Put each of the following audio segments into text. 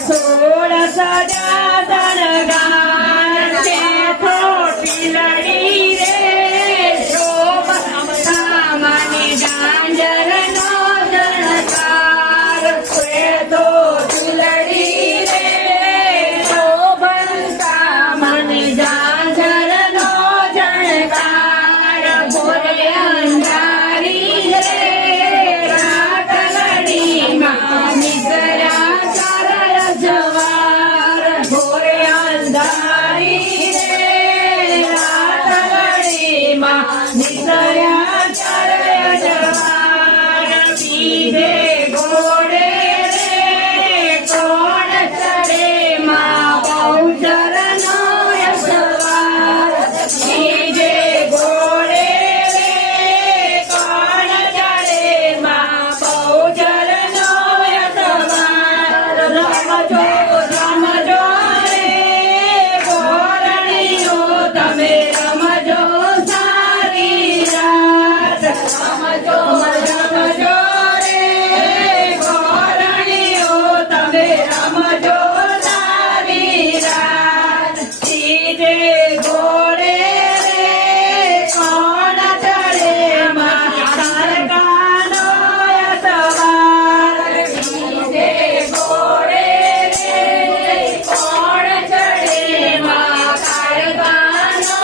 સોળ સજા શણગાર છે થોટી લડી રે શોભા મને ઝાંઝરનો જણકાર છે તો ચુલડી રે શોભા મને ઝાંઝરનો જણકાર ભોરે અંધારી રે રાતલડીમાં નીકળ્યા સરળ જવાર ભોરે અંધારી રે રાતલડીમાં નીકળ્યા સરળ જવાર બીજે ઘોડે રે કોણ ચડે માં બહુચરનો સવાર બીજે ઘોડે રે કોણ ચડે માં બહુચરનો સવાર રમજો રમજો રે ગોરણીઓ તમે રમજો સારી રાત રમજો રમજો રે ગોરણીઓ તમે રમજો સારી રાત ત્રીજે ઘોડે રે કોણ ચડે માં તારકાનો સવાર ત્રીજે ઘોડે રે કોણ ચડે માં તારકાનો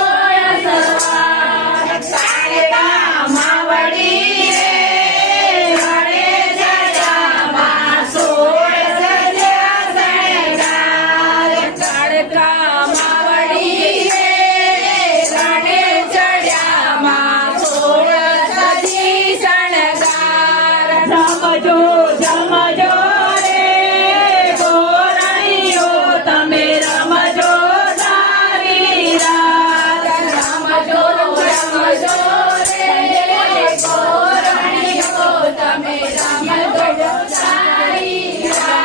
સવાર તારકા માવડી રે વડે જયામાં સોળ સજા શણગાર તારકા માવડી રે રડે ચડ્યામાં સોળ સજી શણગાર રમજો રમજો